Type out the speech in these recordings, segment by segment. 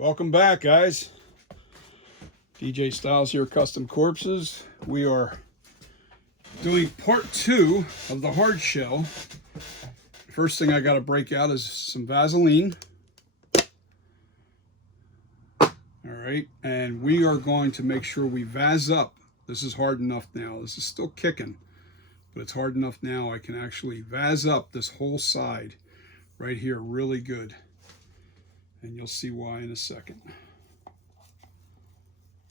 Welcome back, guys. DJ Styles here, Custom Corpses. We are doing part 2 of the hard shell. First thing I got to break out is some Vaseline. All right, and we are going to make sure we vase up. This is hard enough now. This is still kicking, but it's hard enough now I can actually vase up this whole side right here really good. And you'll see why in a second.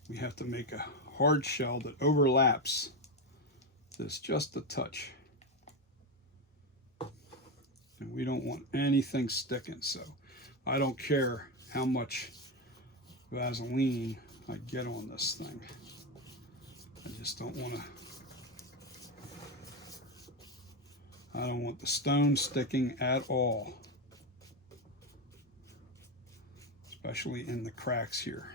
We have to make a hard shell that overlaps this just a touch. And we don't want anything sticking, so I don't care how much Vaseline I get on this thing. I just don't want to, I don't want the stone sticking at all. Especially in the cracks here.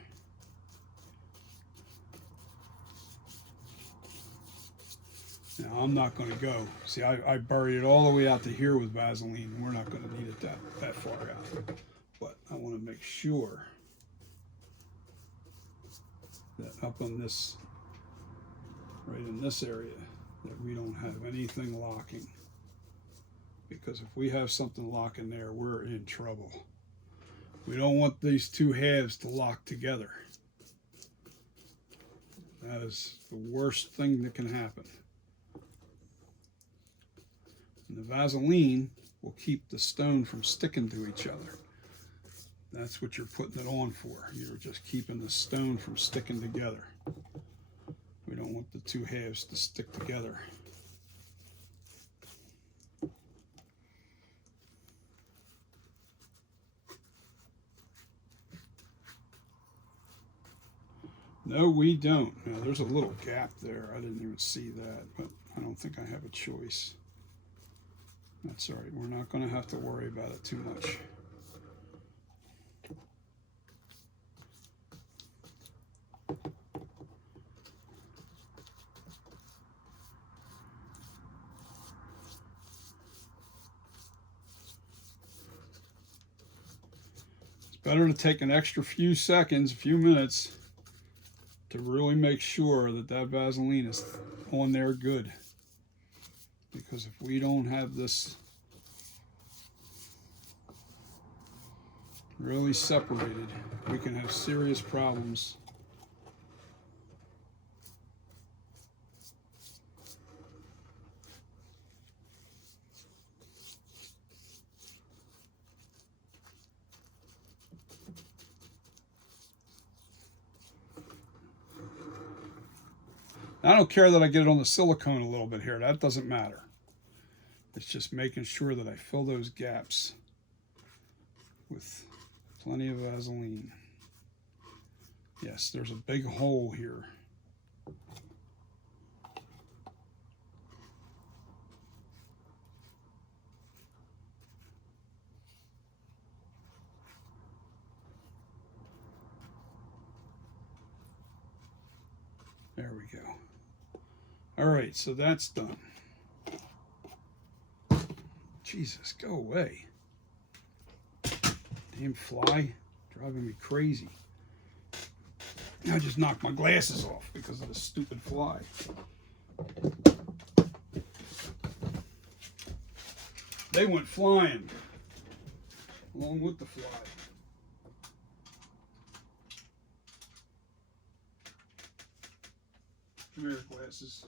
Now I'm not going to go. See, I buried it all the way out to here with Vaseline, and we're not going to need it that far out. But I want to make sure that up on this, right in this area, that we don't have anything locking. Because if we have something locking there, we're in trouble. We don't want these two halves to lock together. That is the worst thing that can happen. And the Vaseline will keep the stone from sticking to each other. That's what you're putting it on for. You're just keeping the stone from sticking together. We don't want the two halves to stick together. No, we don't. Now, there's a little gap there. I didn't even see that, but I don't think I have a choice. That's all right. We're not going to have to worry about it too much. It's better to take an extra few seconds, a few minutes, to really make sure that that Vaseline is on there good. Because if we don't have this really separated, we can have serious problems. I don't care that I get it on the silicone a little bit here. That doesn't matter. It's just making sure that I fill those gaps with plenty of Vaseline. Yes, there's a big hole here. There we go. All right, so that's done. Jesus, go away. Damn fly, driving me crazy. I just knocked my glasses off because of the stupid fly. They went flying along with the fly. Come here, glasses.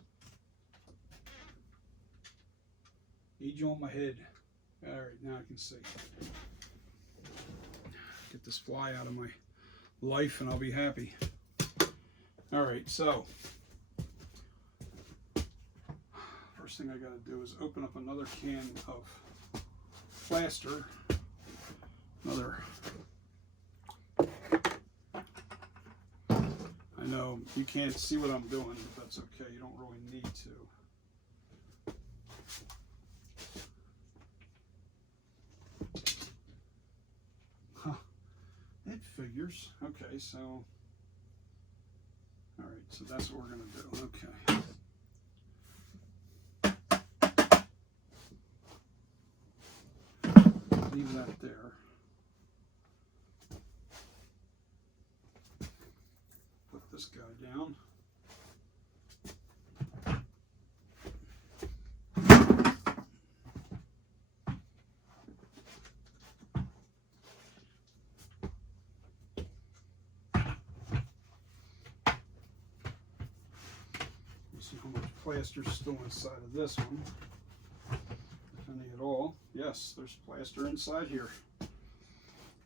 Need you on my head. All right, now I can see. Get this fly out of my life and I'll be happy. All right, so first thing I got to do is open up another can of plaster. Another. I know you can't see what I'm doing, but that's okay. You don't really need to. It figures. Okay, so, all right, so that's what we're going to do. Okay. Leave that there. this guy down. See how much plaster's still inside of this one. If any at all. Yes, there's plaster inside here.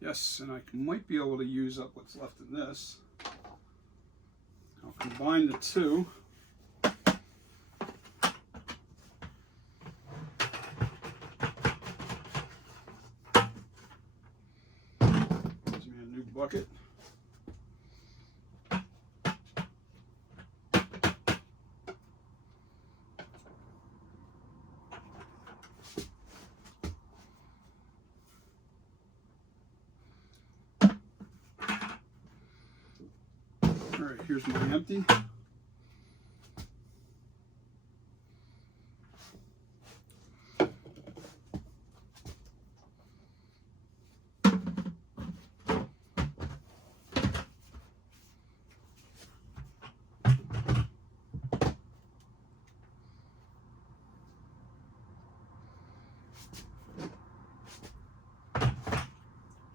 Yes, and I might be able to use up what's left in this. I'll combine the two. Gives me a new bucket. All right, here's my empty.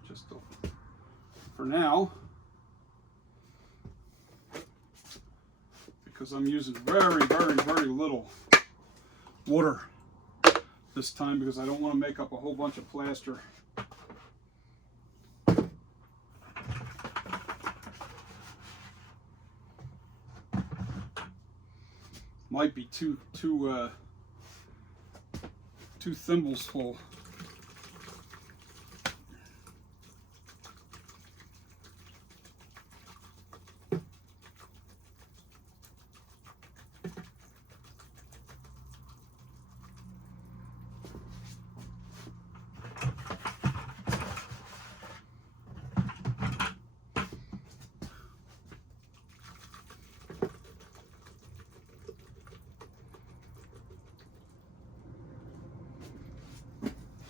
Just for now, because I'm using very little water this time, because I don't want to make up a whole bunch of plaster. Might be two thimbles full.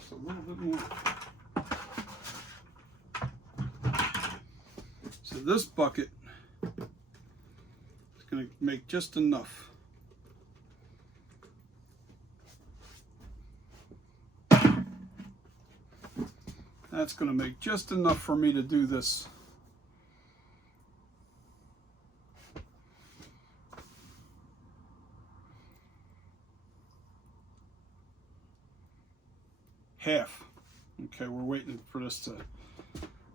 A little bit more. So this bucket is going to make just enough. That's going to make just enough for me to do this. Half. Okay, we're waiting for this to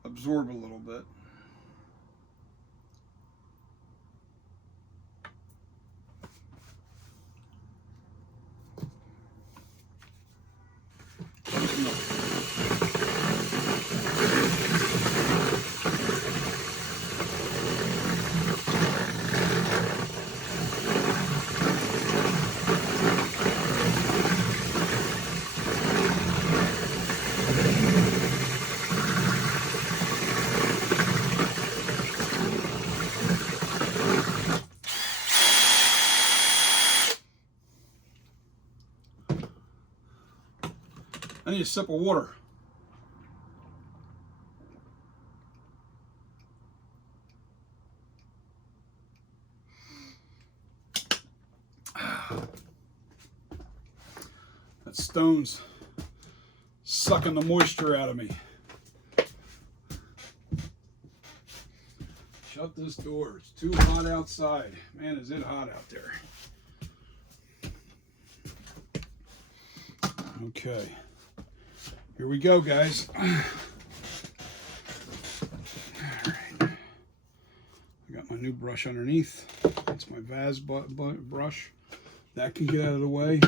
absorb a little bit. I need a sip of water. That stone's sucking the moisture out of me. Shut this door. It's too hot outside. Man, is it hot out there. Okay. Here we go, guys. All right. I got my new brush underneath. That's my vase brush. That can get out of the way.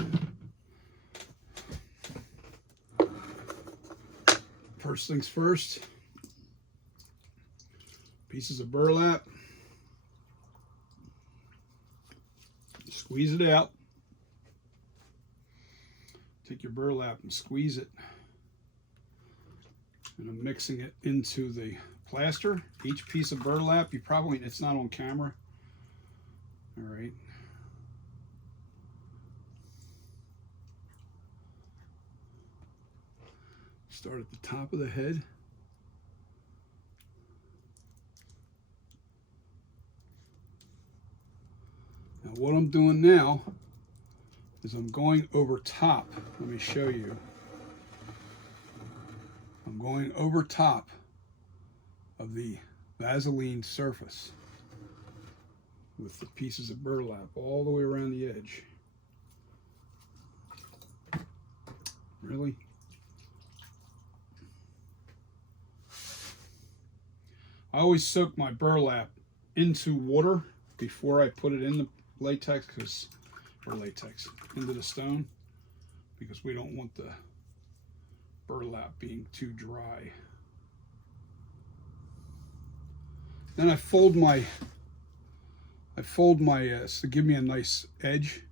First things first. Pieces of burlap. Squeeze it out. Take your burlap and squeeze it. And I'm mixing it into the plaster. Each piece of burlap, it's not on camera. All right. Start at the top of the head. Now what I'm doing now is I'm going over top. Let me show you. I'm going over top of the Vaseline surface with the pieces of burlap all the way around the edge. Really? I always soak my burlap into water before I put it in the latex, into the stone, because we don't want the burlap being too dry. Then I fold my to give me a nice edge.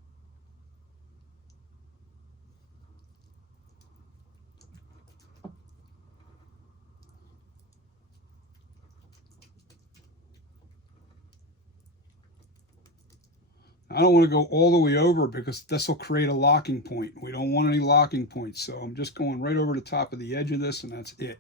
I don't want to go all the way over because this will create a locking point. We don't want any locking points, so I'm just going right over the top of the edge of this, and that's it.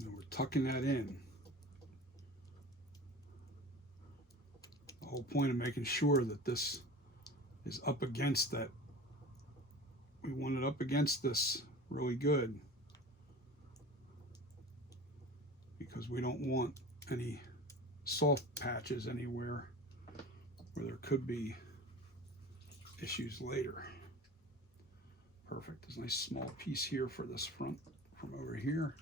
And we're tucking that in. The whole point of making sure that this is up against that, we want it up against this really good, because we don't want any soft patches anywhere where there could be issues later. Perfect. There's a nice small piece here for this front from over here.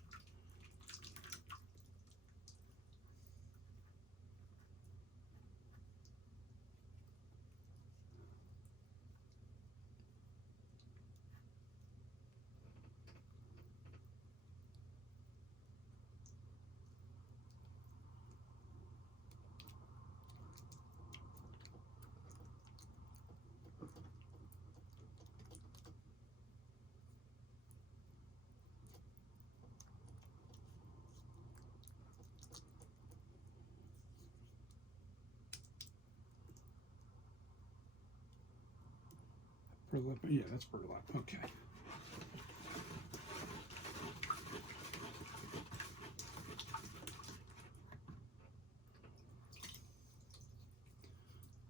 Burlap, yeah, that's burlap. Okay.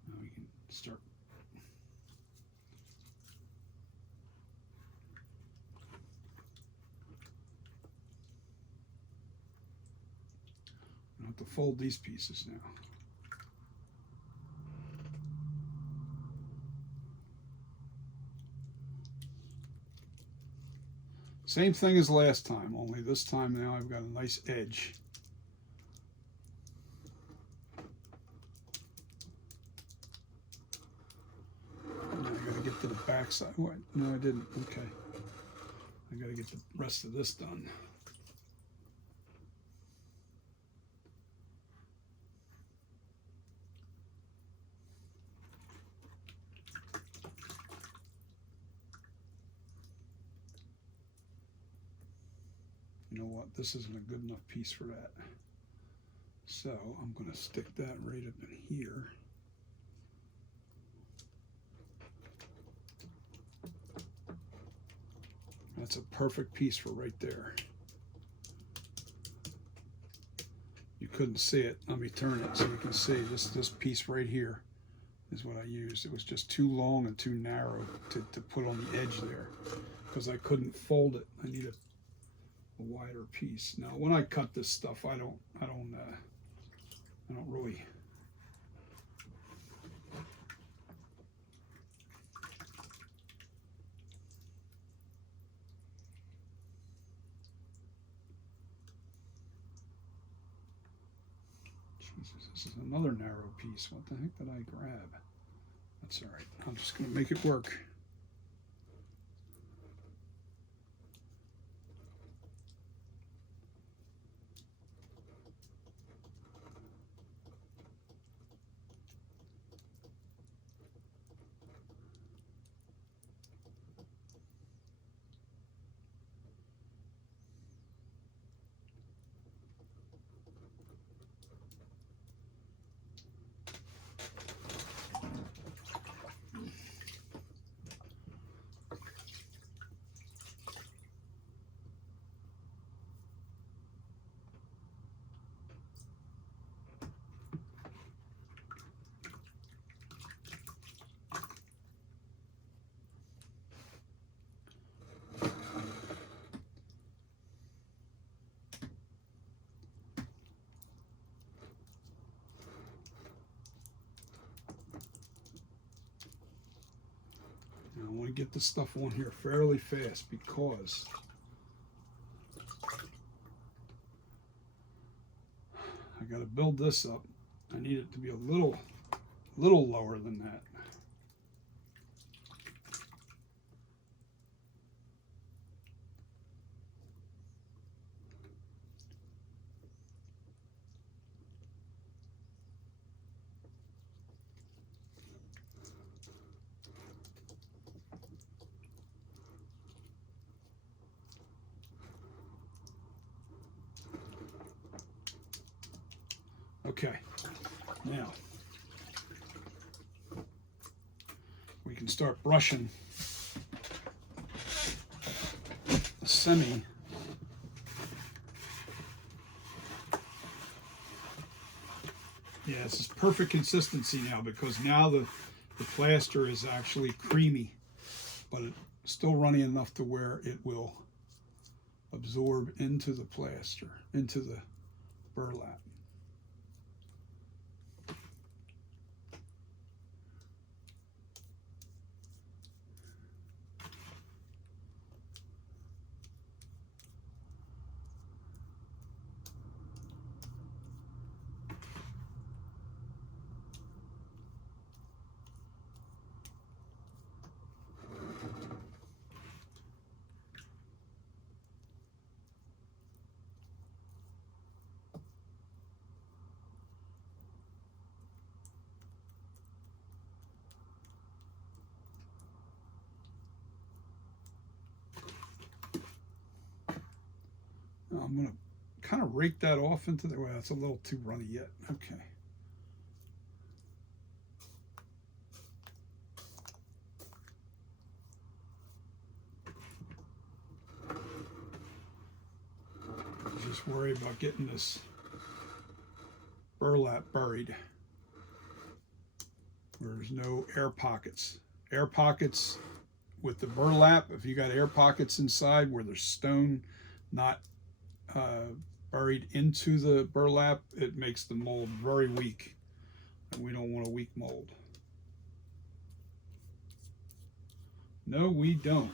Now we can start. I have to fold these pieces now. Same thing as last time, only this time now I've got a nice edge. Now I gotta get to the back side. What? No, I didn't. Okay. I gotta get the rest of this done. You know what, this isn't a good enough piece for that. So I'm going to stick that right up in here. That's a perfect piece for right there. You couldn't see it. Let me turn it so you can see this piece right here is what I used. It was just too long and too narrow to put on the edge there because I couldn't fold it. I needed a wider piece. Now, when I cut this stuff, I don't really. Jesus, this is another narrow piece. What the heck did I grab? That's all right. I'm just going to make it work. get this stuff on here fairly fast because I got to build this up. I need it to be a little lower than that. Okay, now we can start brushing the semi. Yeah, this is perfect consistency now because now the plaster is actually creamy, but it's still runny enough to where it will absorb into the plaster, into the burlap. I'm going to kind of rake that off into the, well, that's a little too runny yet. Okay. Just worry about getting this burlap buried where there's no air pockets. Air pockets with the burlap, if you got air pockets inside where there's stone not buried into the burlap, it makes the mold very weak, and we don't want a weak mold. No, we don't.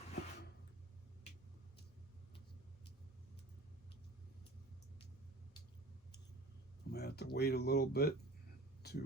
I'm gonna have to wait a little bit to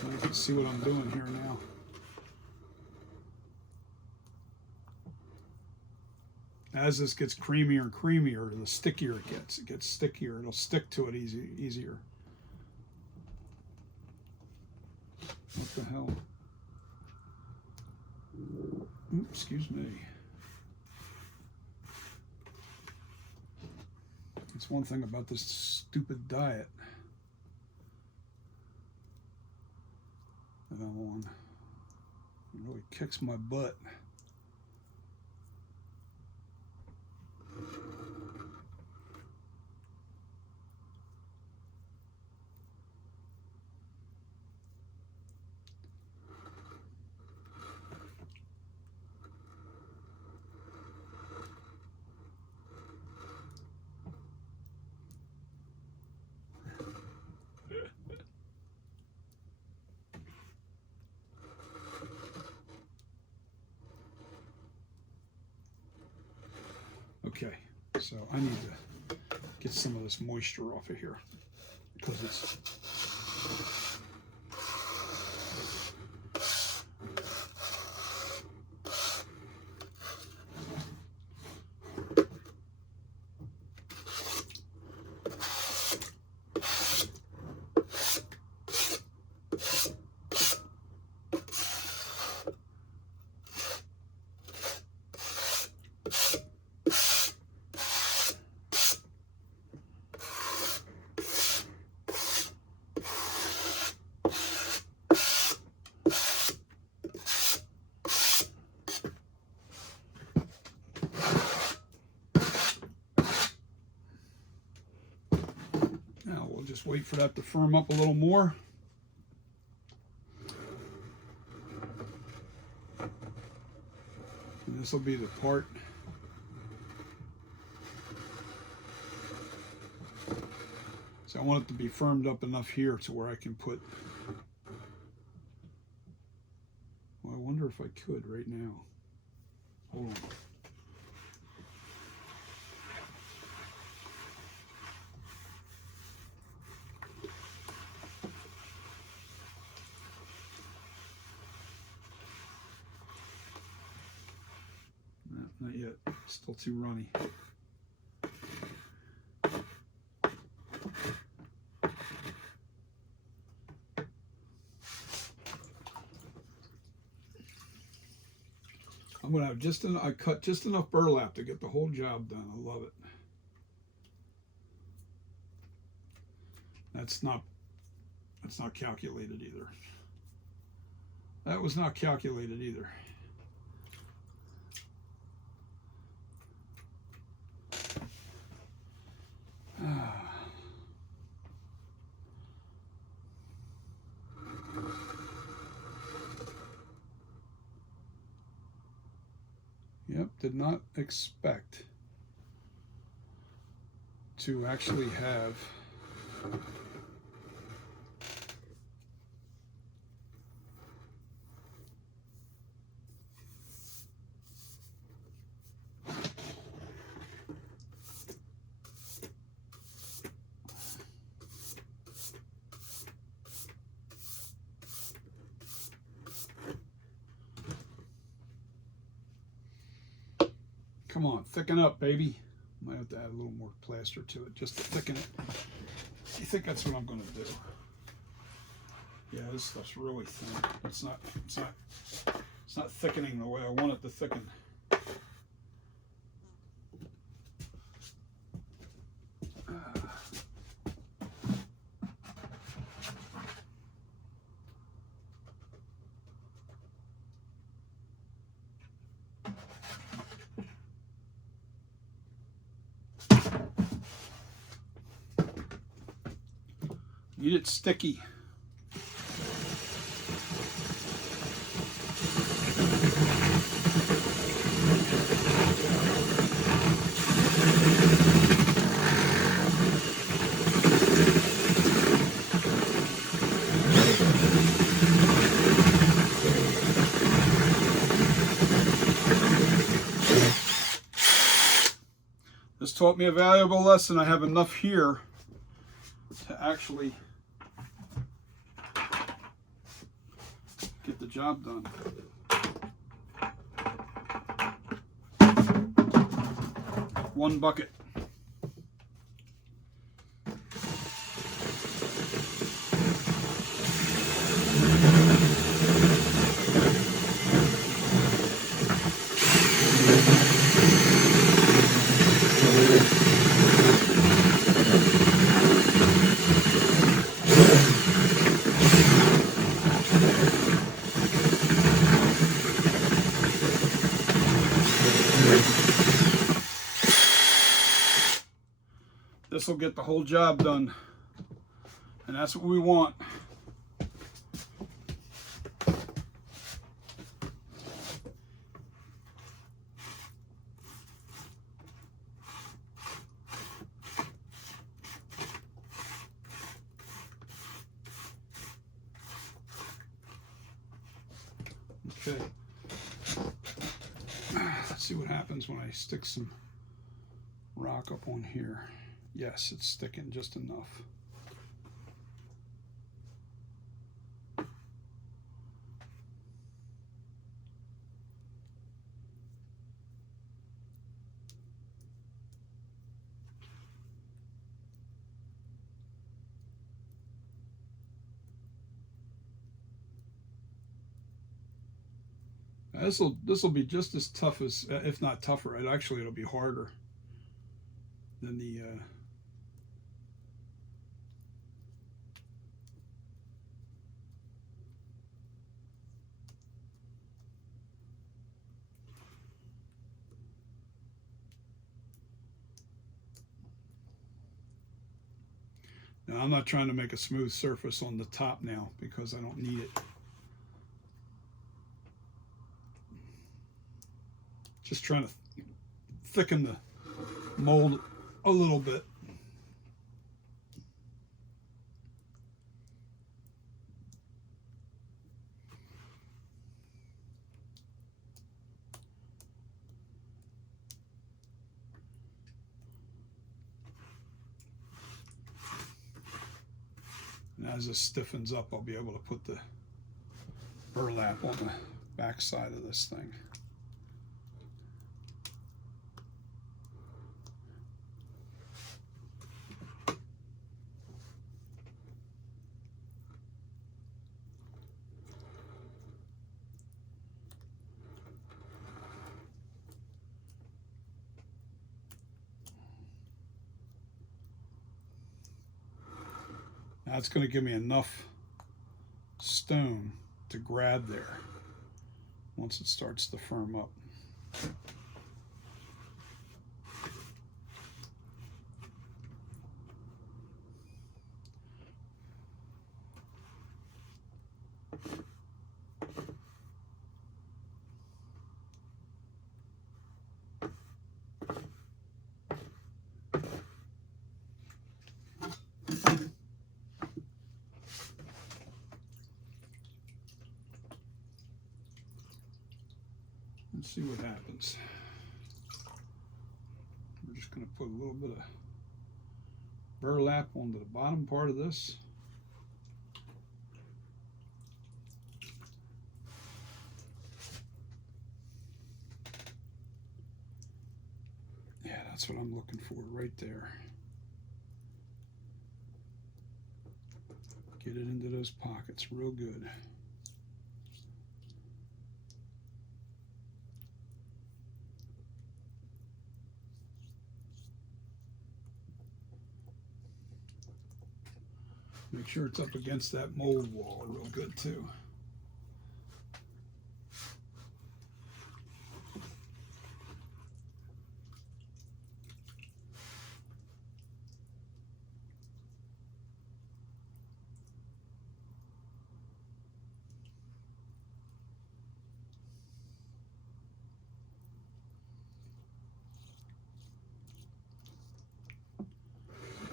so you can see what I'm doing here now. As this gets creamier and creamier, the stickier it gets stickier. It'll stick to it easier. What the hell? Oops, excuse me. That's one thing about this stupid diet that I'm on. It really kicks my butt. Okay, so I need to get some of this moisture off of here because it's we'll just wait for that to firm up a little more. And this will be the part. So I want it to be firmed up enough here to where I can put, well, I wonder if I could right now. Hold on. No, not yet. Still too runny. I'm gonna have I cut just enough burlap to get the whole job done. I love it. That's not calculated either. That was not calculated either. Yep, did not expect to actually have come on, thicken up, baby. Might have to add a little more plaster to it just to thicken it. I think that's what I'm going to do. Yeah, this stuff's really thin. It's not thickening the way I want it to thicken. Need it sticky. This taught me a valuable lesson. I have enough here to actually get the job done. One bucket. This will get the whole job done, and that's what we want. Okay, let's see what happens when I stick some rock up on here. Yes, it's sticking just enough. This will be just as tough as, if not tougher. It'll be harder than the Now I'm not trying to make a smooth surface on the top now because I don't need it. Just trying to thicken the mold a little bit. And as this stiffens up, I'll be able to put the burlap on the back side of this thing. That's going to give me enough stone to grab there once it starts to firm up. Let's see what happens. We're just going to put a little bit of burlap onto the bottom part of this. Yeah, that's what I'm looking for right there. Get it into those pockets real good. Make sure it's up against that mold wall real good too.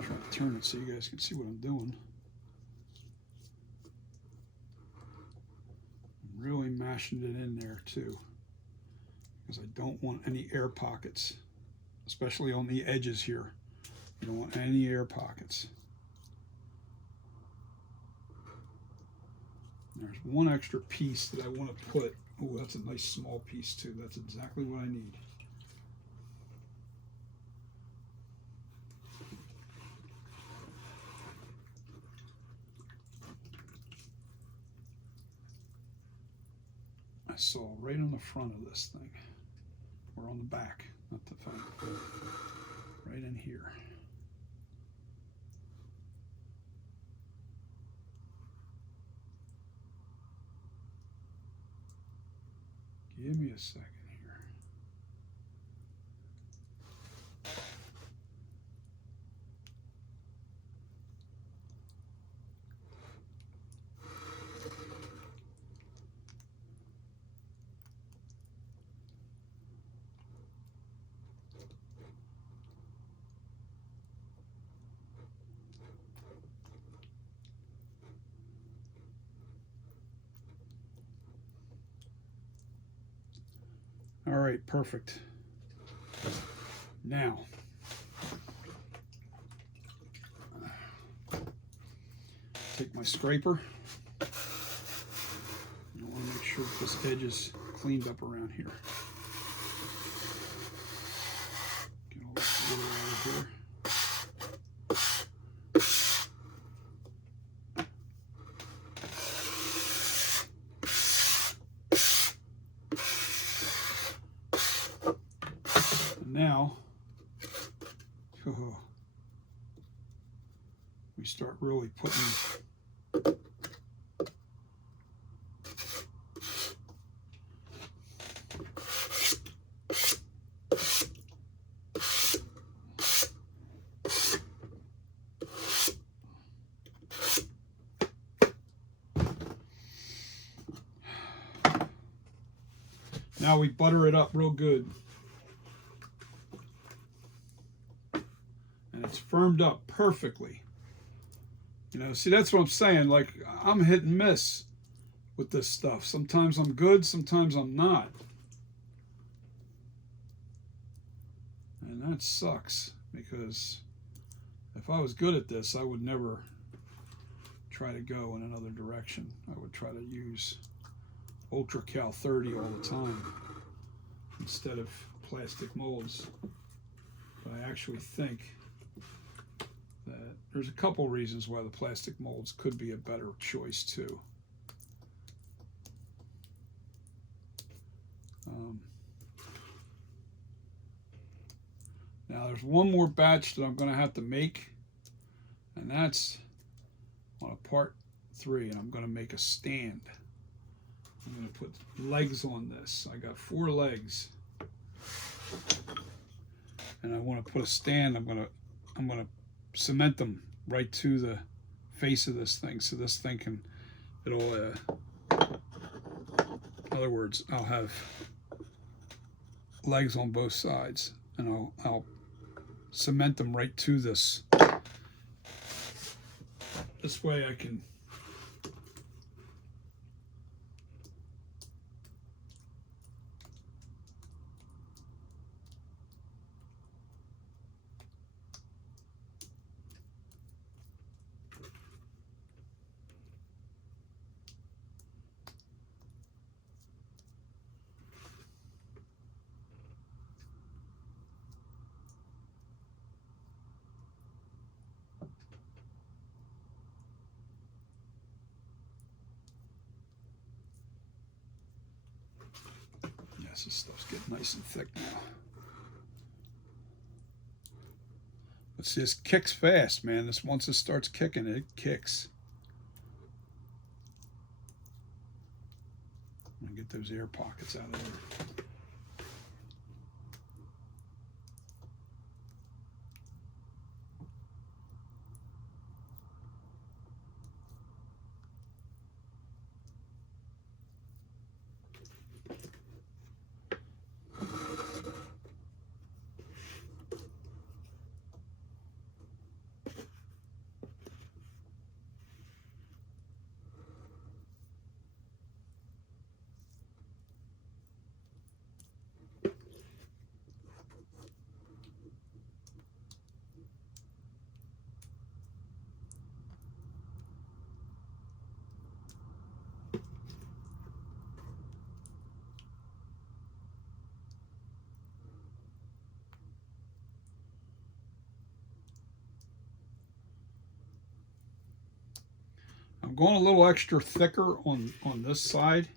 Try to turn it so you guys can see what I'm doing. Really mashing it in there too, because I don't want any air pockets, especially on the edges here. You don't want any air pockets. There's one extra piece that I want to put. Oh, that's a nice small piece too. That's exactly what I need. I saw right on the front of this thing, or on the back, not the front, right in here. Give me a second here. All right, perfect. Now, take my scraper. I want to make sure this edge is cleaned up around here. Get all this water out of here. Now, we start really putting Now we butter it up real good. And it's firmed up perfectly. You know, see, that's what I'm saying. Like, I'm hit and miss with this stuff. Sometimes I'm good, sometimes I'm not. And that sucks, because if I was good at this, I would never try to go in another direction. I would try to use Ultra Cal 30 all the time instead of plastic molds. But I actually think that there's a couple reasons why the plastic molds could be a better choice too. Now there's one more batch that I'm going to have to make, and that's on a part 3, and I'm going to make a stand. I'm going to put legs on this. I got 4 legs, and I want to put a stand. I'm going to cement them right to the face of this thing, so this thing can, it'll in other words, I'll have legs on both sides, and I'll cement them right to this. This way I can this stuff's getting nice and thick now. But see, this kicks fast, man. This, once it starts kicking, it kicks. I'm gonna get those air pockets out of there. I'm going a little extra thicker on this side,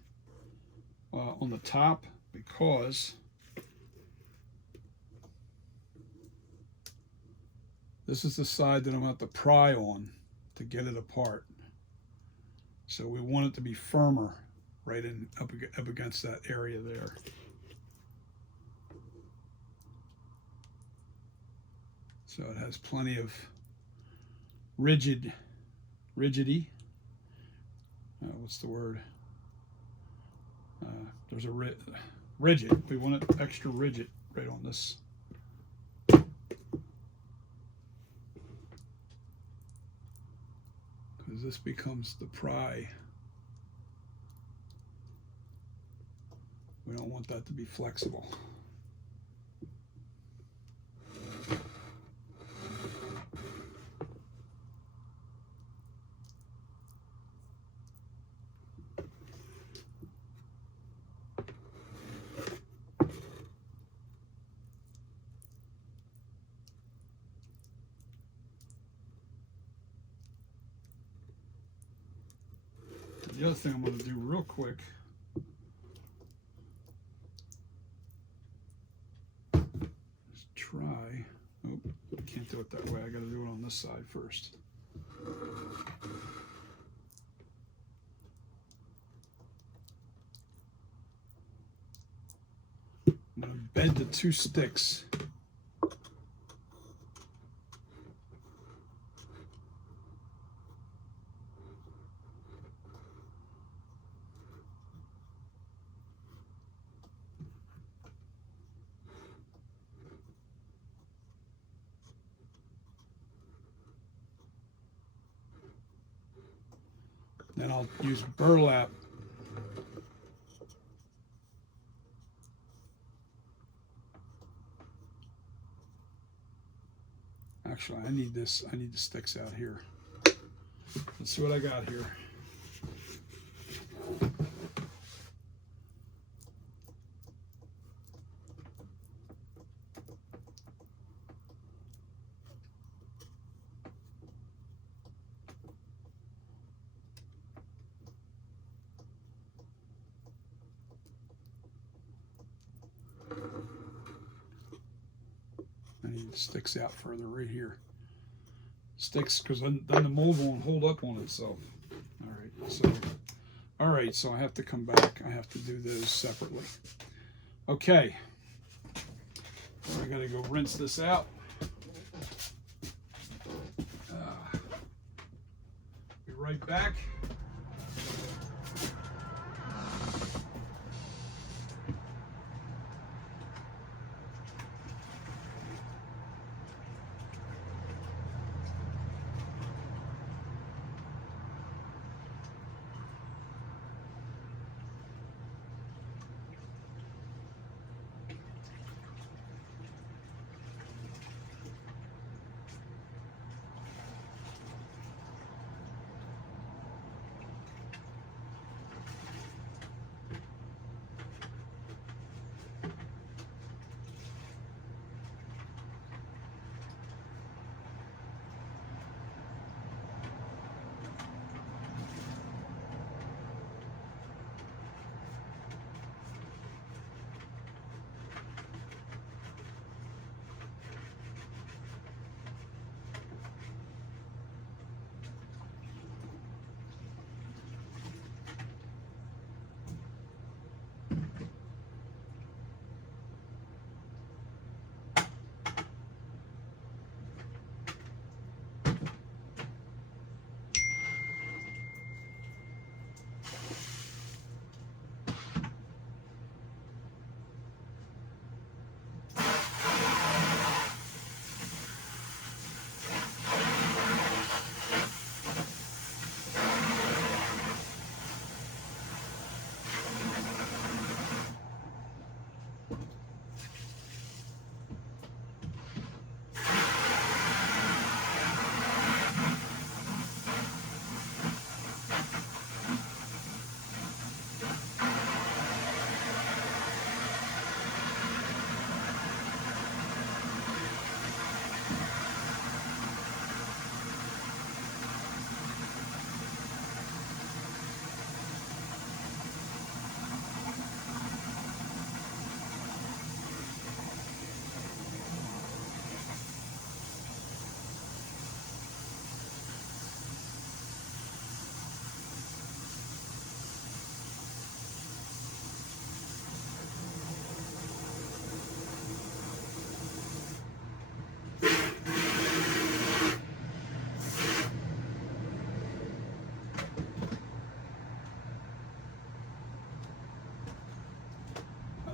on the top, because this is the side that I'm going to have to pry on to get it apart. So we want it to be firmer right in up against that area there. So it has plenty of rigidity. What's the word? There's a rigid. We want it extra rigid right on this. Because this becomes the pry. We don't want that to be flexible. The other thing I'm going to do real quick is try, oh, I can't do it that way, I got to do it on this side first. I'm going to bend the 2 sticks. Then I'll use burlap. Actually, I need this. I need the sticks out here. Let's see what I got here. I need the sticks out further right here. Sticks, because then the mold won't hold up on itself. All right, so I have to come back. I have to do those separately. Okay, I gotta go rinse this out. Be right back.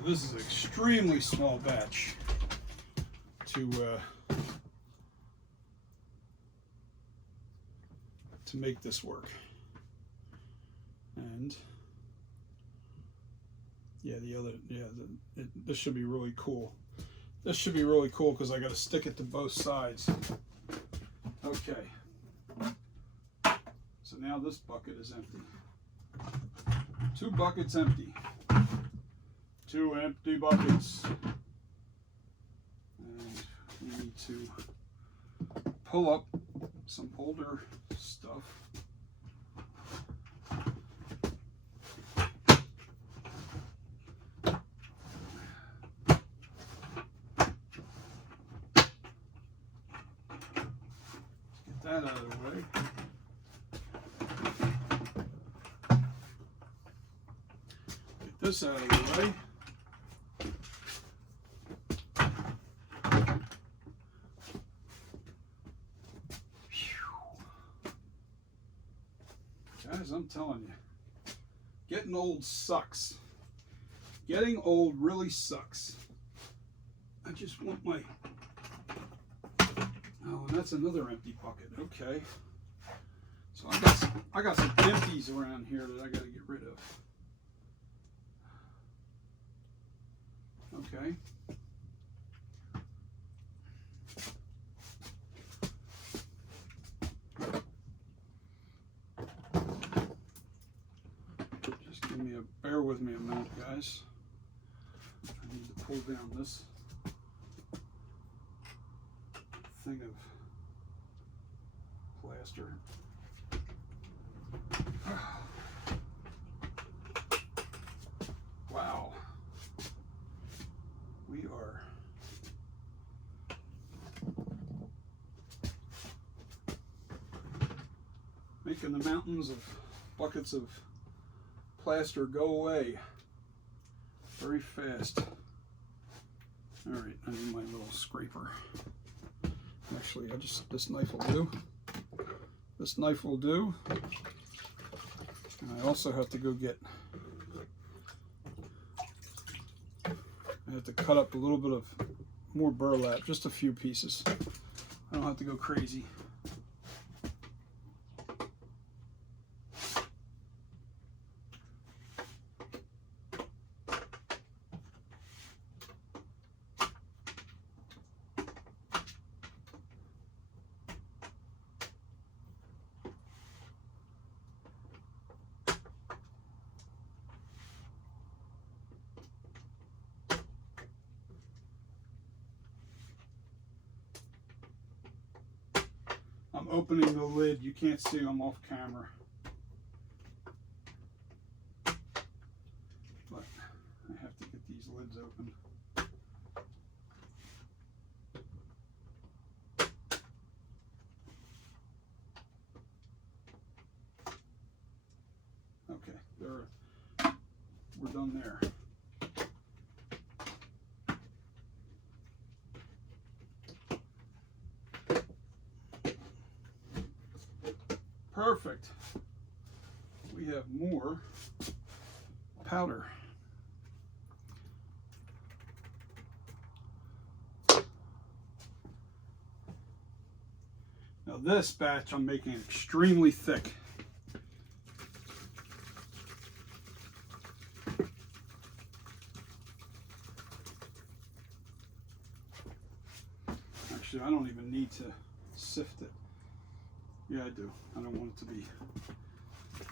This is an extremely small batch to make this work. And yeah, this should be really cool. This should be really cool because I got to stick it to both sides. Okay. So now this bucket is empty. 2 buckets empty. 2 empty buckets. And we need to pull up some older stuff. Get that out of the way. Get this out of the way. Guys, I'm telling you, getting old sucks. Getting old really sucks. I just want my... Oh, and that's another empty bucket. Okay. So I got some empties around here that I got to get rid of. Okay. Just bear with me a minute, guys. I need to pull down this thing of plaster. Wow. We are making the mountains of buckets of plaster go away very fast. All right, I need my little scraper. Actually, this knife will do. This knife will do. And I also have to go get, I have to cut up a little bit of more burlap, just a few pieces. I don't have to go crazy. I'm opening the lid. You can't see I'm off camera. But I have to get these lids open. Okay, we're done there. Perfect. We have more powder. Now this batch I'm making extremely thick. Actually, I don't even need to sift it. Yeah, I do. I don't want it to be,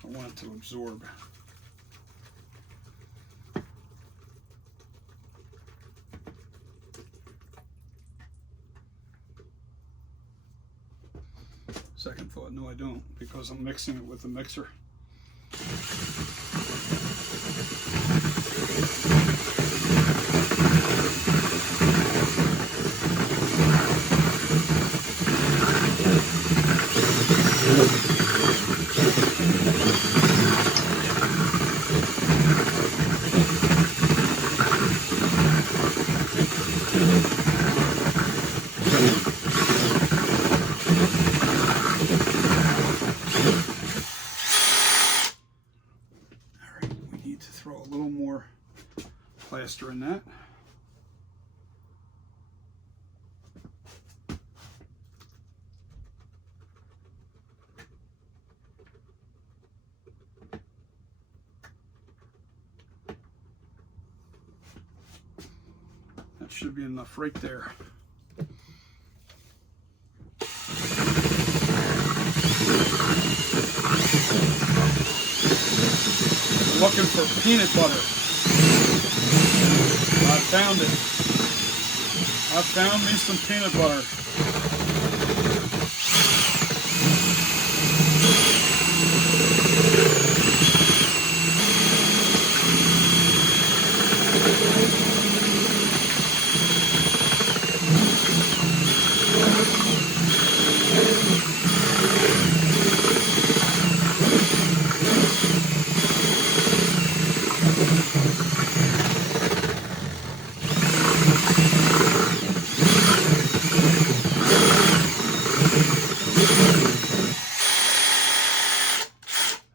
I want it to absorb. Second thought, no I don't, because I'm mixing it with the mixer. Throw a little more plaster in that. That should be enough right there. Looking for peanut butter. I found it. I found me some peanut butter.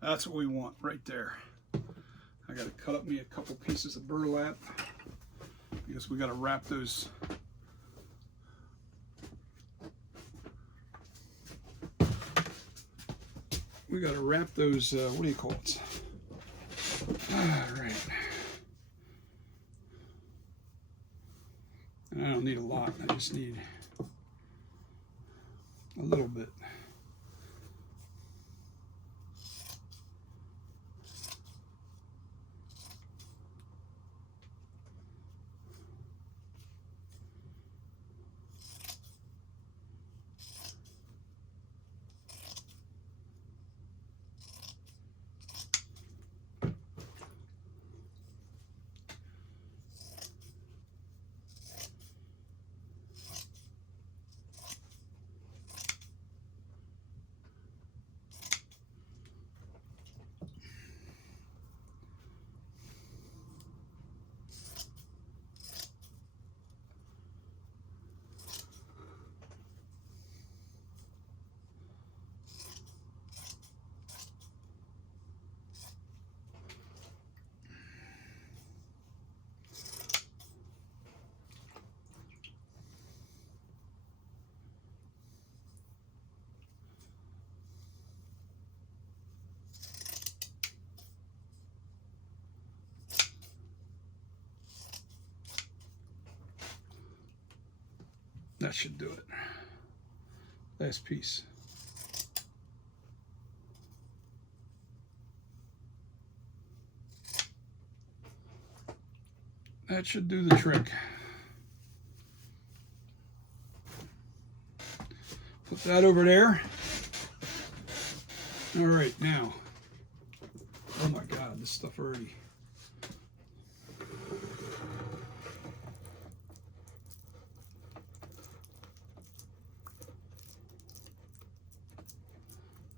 That's what we want right there. I got to cut up me a couple pieces of burlap because we got to wrap those. we got to wrap those, what do you call it? All right. And I don't need a lot, I just need a little bit. That should do it. Last piece. That should do the trick. Put that over there. All right, now. Oh my God, this stuff already.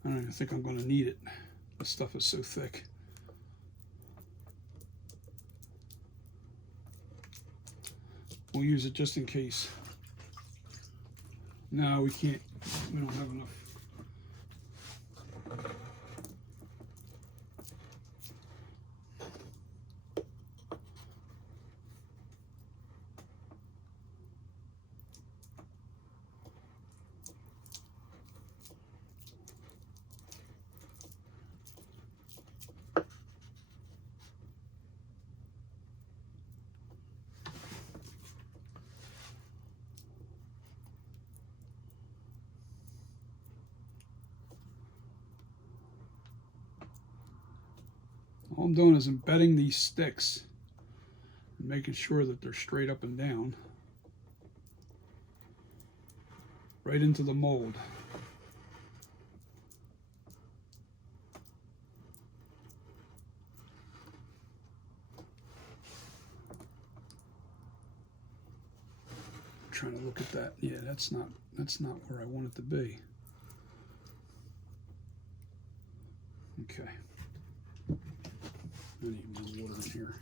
I don't even think I'm going to need it. This stuff is so thick. We'll use it just in case. No, we can't. We don't have enough. All I'm doing is embedding these sticks and making sure that they're straight up and down right into the mold. I'm trying to look at that. Yeah, that's not where I want it to be. Okay. I need more water in here.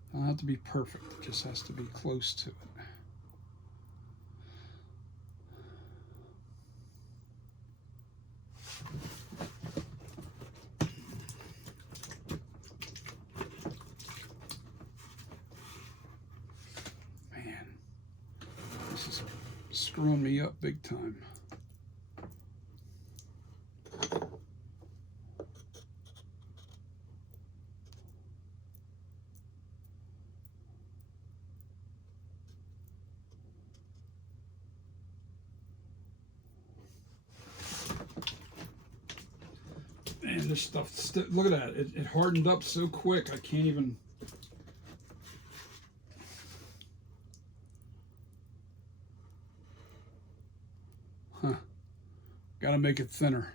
It doesn't have to be perfect, it just has to be close to it. Screwing me up big time. Man, this stuff, look at that. It hardened up so quick, I can't even. Huh. Gotta make it thinner.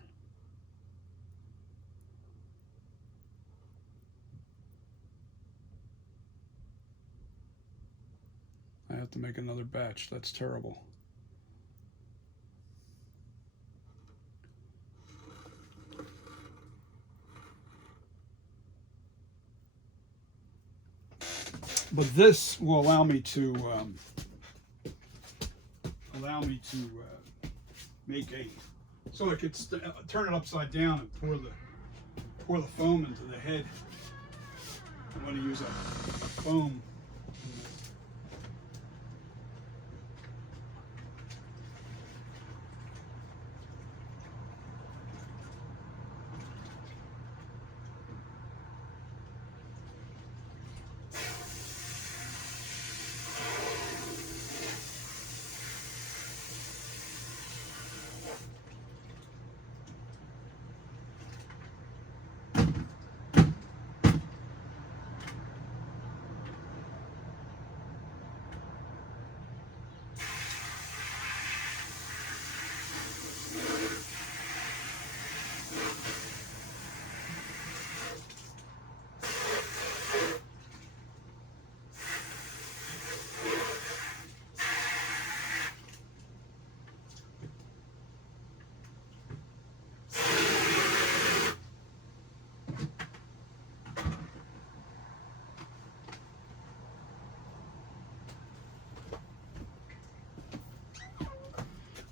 I have to make another batch. That's terrible. But this will allow me to make a So I could turn it upside down and pour the foam into the head. I'm going to use a foam.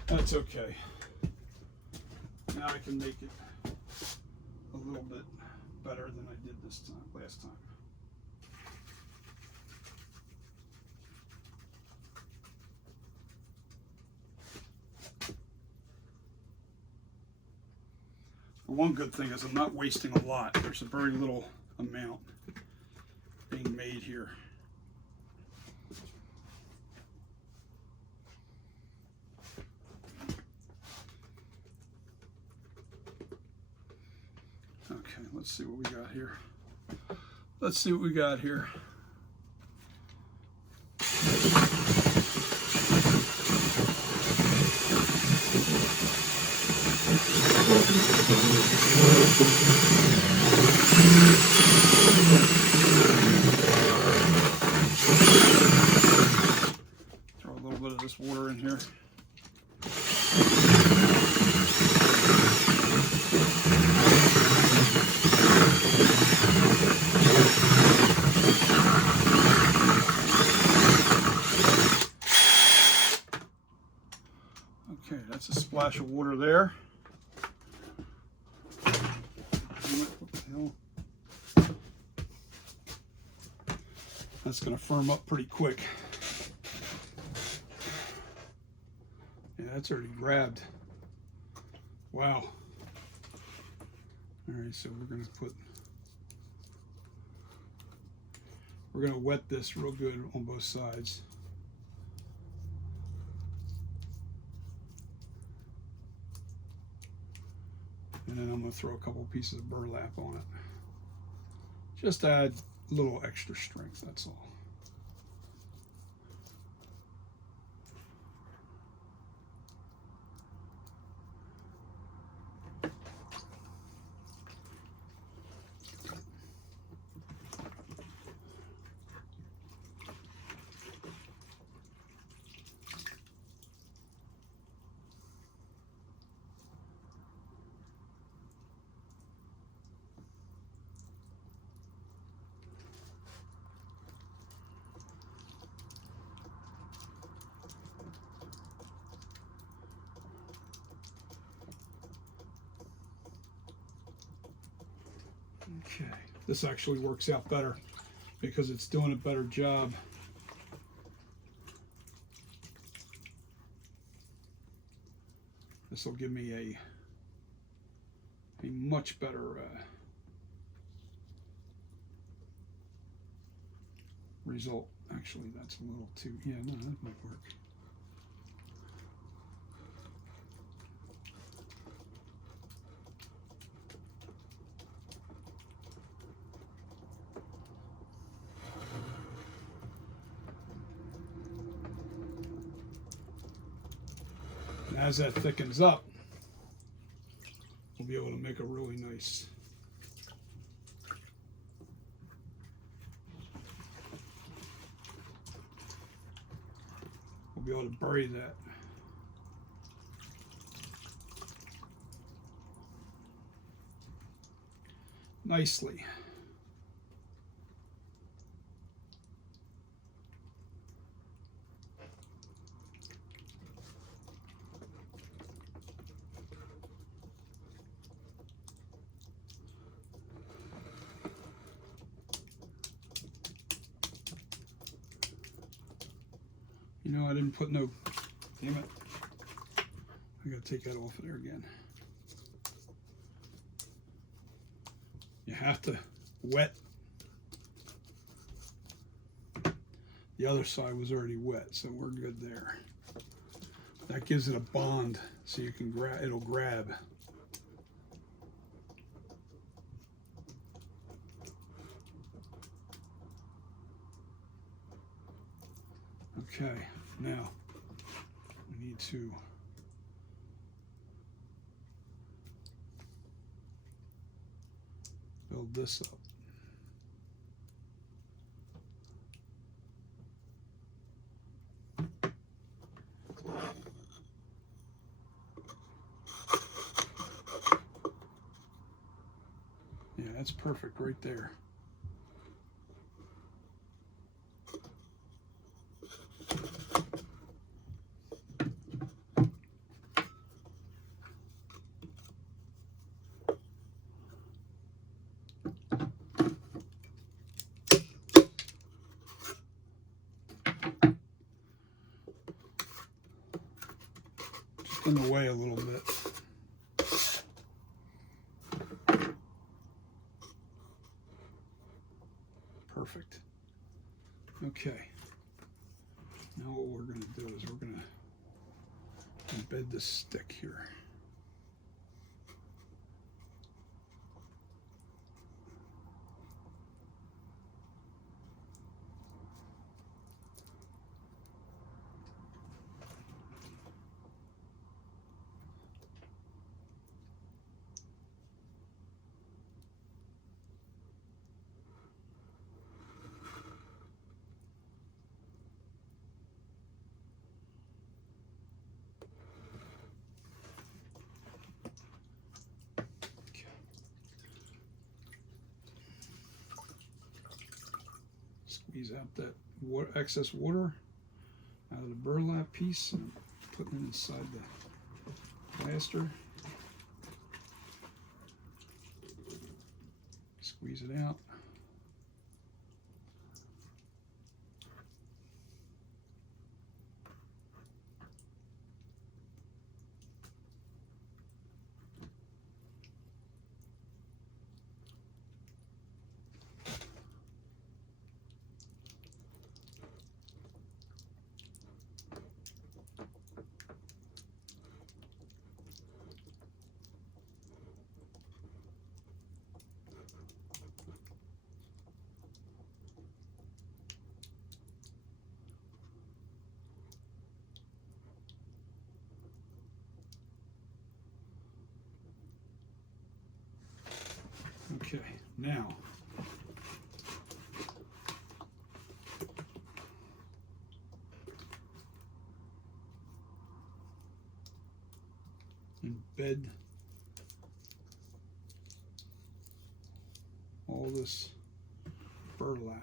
That's okay. Now I can make it a little bit better than I did last time. The one good thing is I'm not wasting a lot. There's a very little amount being made here. Okay, let's see what we got here. Let's see what we got here. Throw a little bit of this water in here. Okay, that's a splash of water there. What the hell? That's going to firm up pretty quick. Yeah, that's already grabbed. Wow. All right, so we're going to wet this real good on both sides. And then I'm going to throw a couple pieces of burlap on it. Just to add a little extra strength, that's all. Okay, this actually works out better because it's doing a better job. This will give me a much better result. Actually, that's a little too, yeah, no, that might work. As that thickens up, we'll be able to make a really nice we'll be able to bury that. Nicely. You know, I didn't put no, damn it. I gotta take that off of there again. You have to wet. The other side was already wet, so we're good there. That gives it a bond, so you can grab, it'll grab. Okay, now we need to build this up. Yeah, that's perfect right there. Just in the way a little bit. Perfect. Okay. Now what we're going to do is we're going to embed this stick here. Squeeze out that excess water out of the burlap piece and put it inside the plaster. Squeeze it out. Okay, now embed all this burlap.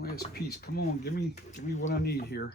Last piece. Come on, give me what I need here.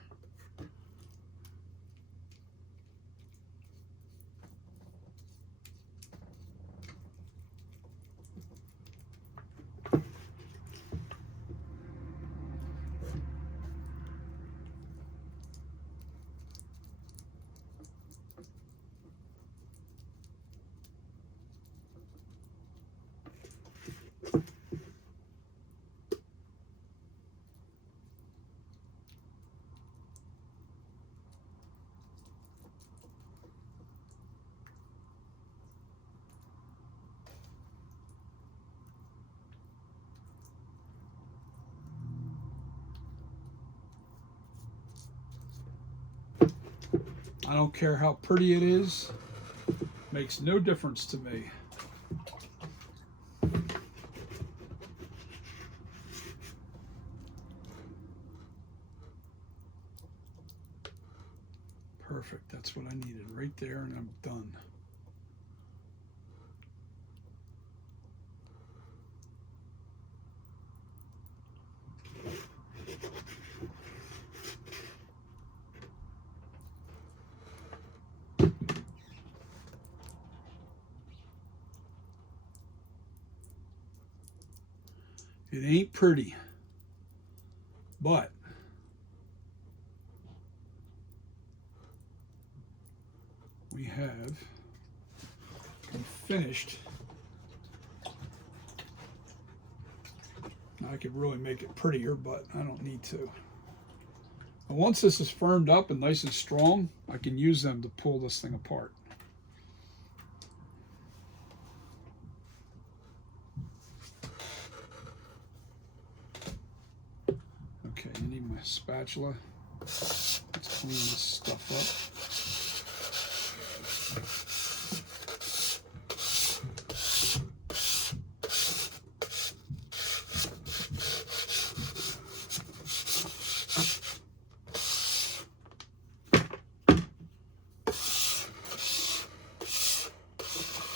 I don't care how pretty it is. Makes no difference to me. Perfect. That's what I needed right there, and I'm done. It ain't pretty, but we have finished. I could really make it prettier, but I don't need to. And once this is firmed up and nice and strong, I can use them to pull this thing apart. Okay, you need my spatula. Let's clean this stuff up.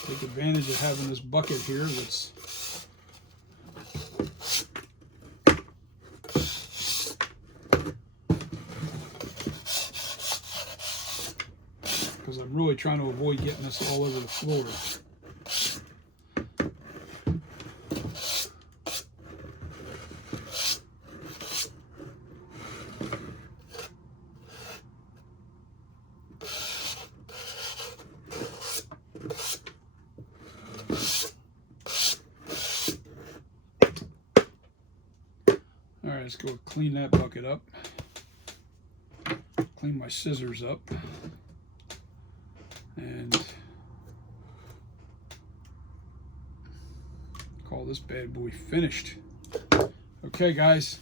Take advantage of having this bucket here that's because I'm really trying to avoid getting this all over the floor. All right, let's go clean that bucket up. Clean my scissors up. And call this bad boy finished. Okay, guys.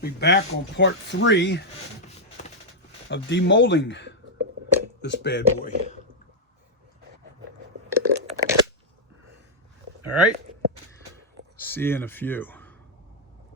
Be back on part 3 of demolding this bad boy. All right. See you in a few.